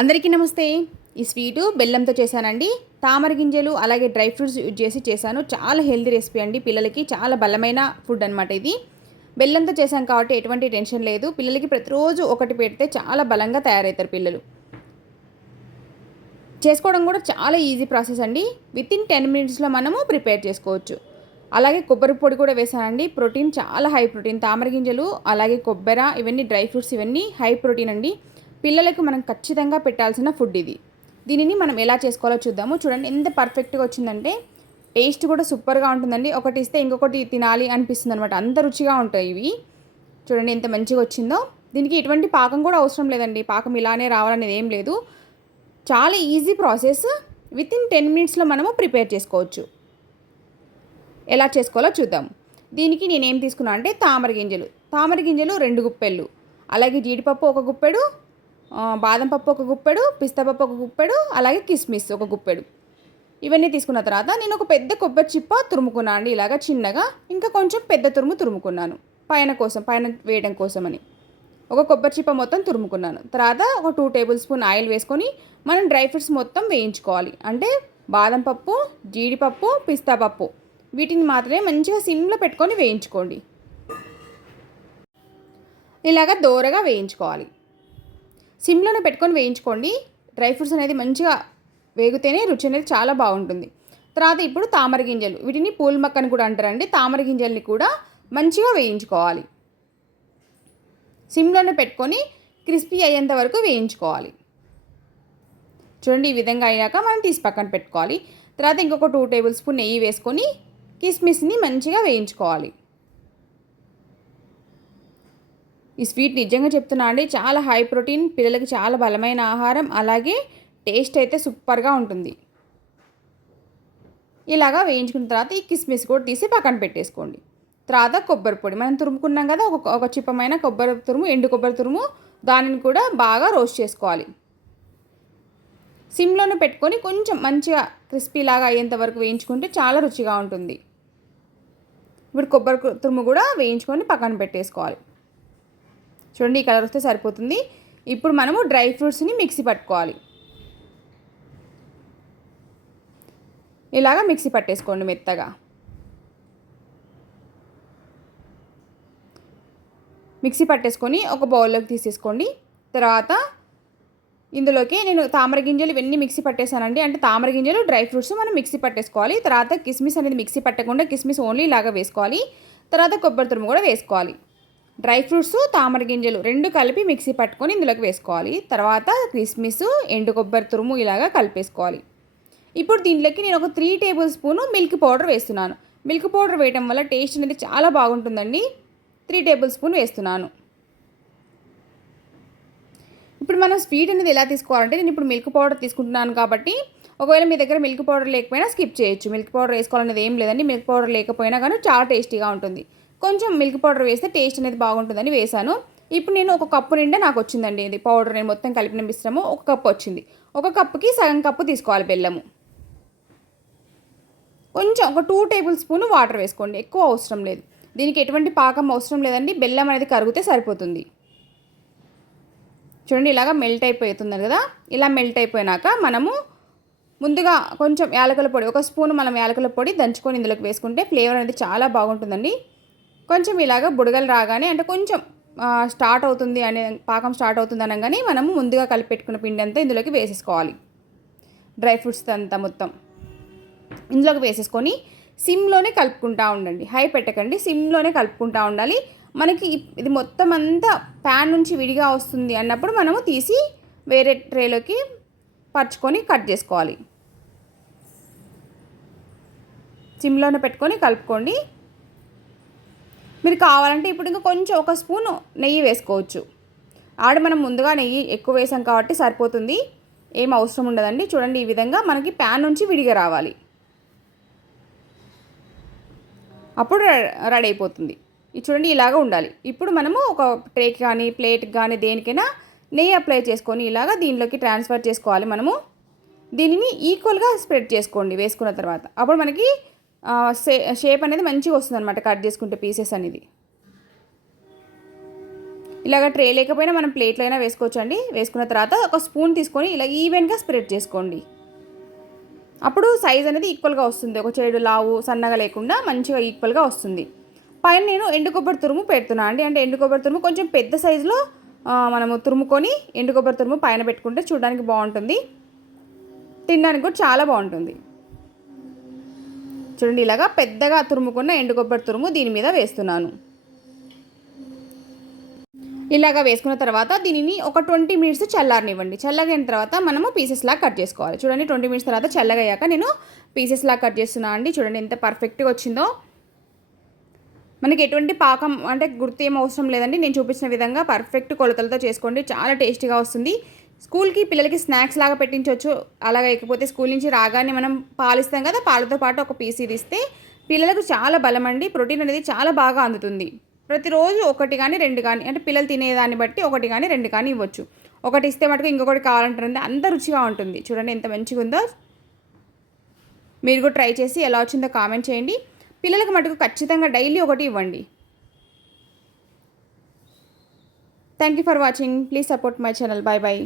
అందరికీ నమస్తే. ఈ స్వీటు బెల్లంతో చేశానండి. తామర గింజలు అలాగే డ్రై ఫ్రూట్స్ యూజ్ చేసి చేశాను. చాలా హెల్తీ రెసిపీ అండి. పిల్లలకి చాలా బలమైన ఫుడ్ అనమాట ఇది. బెల్లంతో చేశాం కాబట్టి ఎటువంటి టెన్షన్ లేదు. పిల్లలకి ప్రతిరోజు ఒకటి పెడితే చాలా బలంగా తయారవుతారు పిల్లలు. చేసుకోవడం కూడా చాలా ఈజీ ప్రాసెస్ అండి. విత్ ఇన్ టెన్ మినిట్స్లో మనము ప్రిపేర్ చేసుకోవచ్చు. అలాగే కొబ్బరి పొడి కూడా వేసానండి ప్రోటీన్ చాలా హై ప్రోటీన్. తామర గింజలు అలాగే కొబ్బరి ఇవన్నీ డ్రై ఫ్రూట్స్ ఇవన్నీ హై ప్రోటీన్ అండి. పిల్లలకు మనం ఖచ్చితంగా పెట్టాల్సిన ఫుడ్ ఇది. దీనిని మనం ఎలా చేసుకోవాలో చూద్దాము. చూడండి ఎంత పర్ఫెక్ట్గా వచ్చిందంటే టేస్ట్ కూడా సూపర్గా ఉంటుందండి. ఒకటి ఇస్తే ఇంకొకటి తినాలి అనిపిస్తుంది అనమాట అంత రుచిగా ఉంటాయి ఇవి. చూడండి ఎంత మంచిగా వచ్చిందో. దీనికి ఎటువంటి పాకం కూడా అవసరం లేదండి. పాకం ఇలానే రావాలనేది ఏం లేదు. చాలా easy process with in ten మినిట్స్లో మనము ప్రిపేర్ చేసుకోవచ్చు. ఎలా చేసుకోవాలో చూద్దాం దీనికి నేనేం తీసుకున్నా అంటే తామర గింజలు. తామర గింజలు రెండు గుప్పెళ్ళు. అలాగే జీడిపప్పు ఒక గుప్పెడు. బాదం పప్పు ఒక గుప్పెడు పిస్తా పప్పు ఒక గుప్పెడు అలాగే కిస్మిస్ ఒక గుప్పెడు. ఇవన్నీ తీసుకున్న తర్వాత నేను ఒక పెద్ద కొబ్బరి చిప్ప తురుముకున్నాను అండి ఇలాగ చిన్నగా ఇంకా కొంచెం పెద్ద తురుము తురుముకున్నాను. పైన కోసం పైన వేయడం కోసమని. ఒక కొబ్బరి చిప్ప మొత్తం తురుముకున్నాను. తర్వాత ఒక టూ టేబుల్ స్పూన్ ఆయిల్ వేసుకొని మనం డ్రై ఫ్రూట్స్ మొత్తం వేయించుకోవాలి. అంటే బాదం పప్పు జీడిపప్పు పిస్తా పప్పు. వీటిని మాత్రమే మంచిగా సిమ్లో పెట్టుకొని వేయించుకోండి. ఇలాగ దోరగా వేయించుకోవాలి. సిమ్లోనే పెట్టుకొని వేయించుకోండి. డ్రై ఫ్రూట్స్ అనేది మంచిగా వేగితేనే రుచి అనేది చాలా బాగుంటుంది. తర్వాత ఇప్పుడు తామర గింజలు. వీటిని పూల్ మక్క అని కూడా అంటారండి. తామర గింజల్ని కూడా మంచిగా వేయించుకోవాలి. సిమ్లోనే పెట్టుకొని క్రిస్పీ అయ్యేంత వరకు వేయించుకోవాలి. చూడండి ఈ విధంగా అయ్యాక మనం తీసి పక్కన పెట్టుకోవాలి. తర్వాత ఇంకొక టూ టేబుల్ స్పూన్ నెయ్యి వేసుకొని కిస్మిస్ని మంచిగా వేయించుకోవాలి. ఈ స్వీట్ నిజంగా చెప్తున్నా అండి చాలా హై ప్రోటీన్ పిల్లలకి చాలా బలమైన ఆహారం అలాగే టేస్ట్ అయితే సూపర్గా ఉంటుంది. ఇలాగా వేయించుకున్న తర్వాత ఈ కిస్మిస్ కూడా తీసి పక్కన పెట్టేసుకోండి. తర్వాత కొబ్బరి పొడి మనం తురుముకున్నాం కదా ఒక ఒక చిప్పమైన కొబ్బరి తురుము ఎండు కొబ్బరి తురుము దానిని కూడా బాగా రోస్ట్ చేసుకోవాలి. సిమ్లోనే పెట్టుకొని కొంచెం మంచిగా క్రిస్పీలాగా అయ్యేంత వరకు వేయించుకుంటే చాలా రుచిగా ఉంటుంది. ఇప్పుడు కొబ్బరి తురుము కూడా వేయించుకొని పక్కన పెట్టేసుకోవాలి. చూడండి ఈ కలర్ వస్తే సరిపోతుంది. ఇప్పుడు మనము డ్రై ఫ్రూట్స్ని మిక్సీ పట్టుకోవాలి. ఇలాగా మిక్సీ పట్టేసుకోండి మెత్తగా. మిక్సీ పట్టేసుకొని ఒక బౌల్లోకి తీసేసుకోండి. తర్వాత ఇందులోకి నేను తామర గింజలు ఇవన్నీ మిక్సీ పట్టేశానండి. అంటే తామర గింజలు డ్రై ఫ్రూట్స్ మనం మిక్సీ పట్టేసుకోవాలి. తర్వాత కిస్మిస్ అనేది మిక్సీ పట్టకుండా కిస్మిస్ ఓన్లీ ఇలాగా వేసుకోవాలి. తర్వాత కొబ్బరి తురుము కూడా వేసుకోవాలి. డ్రై ఫ్రూట్స్ తామర గింజలు రెండు కలిపి మిక్సీ పట్టుకొని ఇందులోకి వేసుకోవాలి. తర్వాత కిస్మిస్ ఎండు కొబ్బరి తురుము ఇలాగా కలిపేసుకోవాలి. ఇప్పుడు దీంట్లోకి నేను ఒక three table spoon milk powder వేస్తున్నాను. మిల్క్ పౌడర్ వేయడం వల్ల టేస్ట్ అనేది చాలా బాగుంటుందండి. త్రీ టేబుల్ స్పూన్ వేస్తున్నాను. ఇప్పుడు మనం స్వీట్ అనేది ఎలా తీసుకోవాలంటే నేను ఇప్పుడు మిల్క్ పౌడర్ తీసుకుంటున్నాను కాబట్టి ఒకవేళ మీ దగ్గర మిల్క్ పౌడర్ లేకపోయినా స్కిప్ చేయొచ్చు. మిల్క్ పౌడర్ వేసుకోవాలనేది ఏం లేదండి. మిల్క్ పౌడర్ లేకపోయినా కానీ చాలా టేస్టీగా ఉంటుంది. కొంచెం మిల్క్ పౌడర్ వేస్తే టేస్ట్ అనేది బాగుంటుందని వేశాను. ఇప్పుడు నేను ఒక కప్పు నిండా నాకు వచ్చిందండి ఇది పౌడర్. నేను మొత్తం కలిపిన మిశ్రమం ఒక కప్పు వచ్చింది. ఒక కప్పుకి సగం కప్పు తీసుకోవాలి బెల్లము. కొంచెం ఒక టూ టేబుల్ స్పూన్ వాటర్ వేసుకోండి. ఎక్కువ అవసరం లేదు. దీనికి ఎటువంటి పాకం అవసరం లేదండి. బెల్లం అనేది కరిగితే సరిపోతుంది. చూడండి ఇలాగా మెల్ట్ అయిపోతుంది కదా. ఇలా మెల్ట్ అయిపోయినాక మనము ముందుగా కొంచెం యాలకుల పొడి ఒక స్పూన్ మనం యాలకుల పొడి దంచుకొని ఇందులోకి వేసుకుంటే ఫ్లేవర్ అనేది చాలా బాగుంటుందండి. కొంచెం ఇలాగ బుడగలు రాగానే అంటే కొంచెం స్టార్ట్ అవుతుంది అనే పాకం స్టార్ట్ అవుతుంది అనగానే మనము ముందుగా కలిపెట్టుకున్న పిండి అంతా ఇందులోకి వేసేసుకోవాలి. డ్రై ఫ్రూట్స్ అంతా మొత్తం ఇందులోకి వేసేసుకొని సిమ్లోనే కలుపుకుంటా ఉండండి. హై పెట్టకండి సిమ్లోనే కలుపుకుంటా ఉండాలి. మనకి ఇది మొత్తం అంతా ప్యాన్ నుంచి విడిగా వస్తుంది అన్నప్పుడు మనము తీసి వేరే ట్రేలోకి పరుచుకొని కట్ చేసుకోవాలి. సిమ్లోనే పెట్టుకొని కలుపుకోండి. మీరు కావాలంటే ఇప్పుడు ఇంకా కొంచెం ఒక స్పూన్ నెయ్యి వేసుకోవచ్చు. ఆడ మనం ముందుగా నెయ్యి ఎక్కువ వేసాం కాబట్టి సరిపోతుంది. ఏం అవసరం ఉండదండి. చూడండి ఈ విధంగా మనకి ప్యాన్ నుంచి విడిగా రావాలి. అప్పుడు రెడీ అయిపోతుంది. ఇది చూడండి ఇలాగ ఉండాలి. ఇప్పుడు మనము ఒక ట్రేకి కానీ ప్లేట్కి కానీ దేనికైనా నెయ్యి అప్లై చేసుకొని ఇలాగ దీనిలోకి ట్రాన్స్ఫర్ చేసుకోవాలి మనము. దీనిని ఈక్వల్గా స్ప్రెడ్ చేసుకోండి వేసుకున్న తర్వాత. అప్పుడు మనకి షేప్ అనేది మంచిగా వస్తుంది అనమాట కట్ చేసుకుంటే పీసెస్ అనేది. ఇలాగ ట్రే లేకపోయినా మనం ప్లేట్లో అయినా వేసుకోవచ్చు అండి వేసుకున్న తర్వాత ఒక స్పూన్ తీసుకొని ఇలా ఈవెన్గా స్ప్రెడ్ చేసుకోండి. అప్పుడు సైజ్ అనేది ఈక్వల్గా వస్తుంది. ఒక చెడు లావు సన్నగా లేకుండా మంచిగా ఈక్వల్గా వస్తుంది. పైన నేను ఎండు కొబ్బరి తురుము పెడుతున్నా అండి. అంటే ఎండు కొబ్బరి తురుము కొంచెం పెద్ద సైజులో మనము తురుముకొని ఎండు కొబ్బరి తురుము పైన పెట్టుకుంటే చూడడానికి బాగుంటుంది. తినడానికి కూడా చాలా బాగుంటుంది. చూడండి ఇలాగా పెద్దగా తురుముకున్న ఎండు కొబ్బరి తురుము దీని మీద వేస్తున్నాను. ఇలాగా వేసుకున్న తర్వాత దీనిని ఒక ట్వంటీ మినిట్స్ చల్లారనివ్వండి. చల్లగైన తర్వాత మనము పీసెస్ లాగా కట్ చేసుకోవాలి. చూడండి ట్వంటీ మినిట్స్ తర్వాత చల్లగయ్యాక నేను పీసెస్ లాగా కట్ చేస్తున్నా అండి. చూడండి ఎంత పర్ఫెక్ట్గా వచ్చిందో. మనకి ఎటువంటి పాకం అంటే గుర్తు ఏం అవసరం లేదండి. నేను చూపించిన విధంగా పర్ఫెక్ట్ కొలతలతో చేసుకోండి. చాలా టేస్టీగా వస్తుంది. స్కూల్కి పిల్లలకి స్నాక్స్ లాగా పెట్టించవచ్చు అలాగే ఇకపోతే స్కూల్ నుంచి రాగానే మనం పాలిస్తాం కదా పాలతో పాటు ఒక పీస్ ఇది ఇస్తే పిల్లలకు చాలా బలం అండి ప్రోటీన్ అనేది చాలా బాగా అందుతుంది. ప్రతిరోజు ఒకటి కానీ రెండు కానీ అంటే పిల్లలు తినేదాన్ని బట్టి ఒకటి కానీ రెండు కానీ ఇవ్వచ్చు. ఒకటి ఇస్తే మటుకు ఇంకొకటి కావాలంటుంది అంత రుచిగా ఉంటుంది. చూడండి ఎంత మంచిగా ఉందో. మీరు కూడా ట్రై చేసి ఎలా వచ్చిందో కామెంట్ చేయండి. పిల్లలకు మటుకు ఖచ్చితంగా డైలీ ఒకటి ఇవ్వండి. Thank you for watching please support my channel bye bye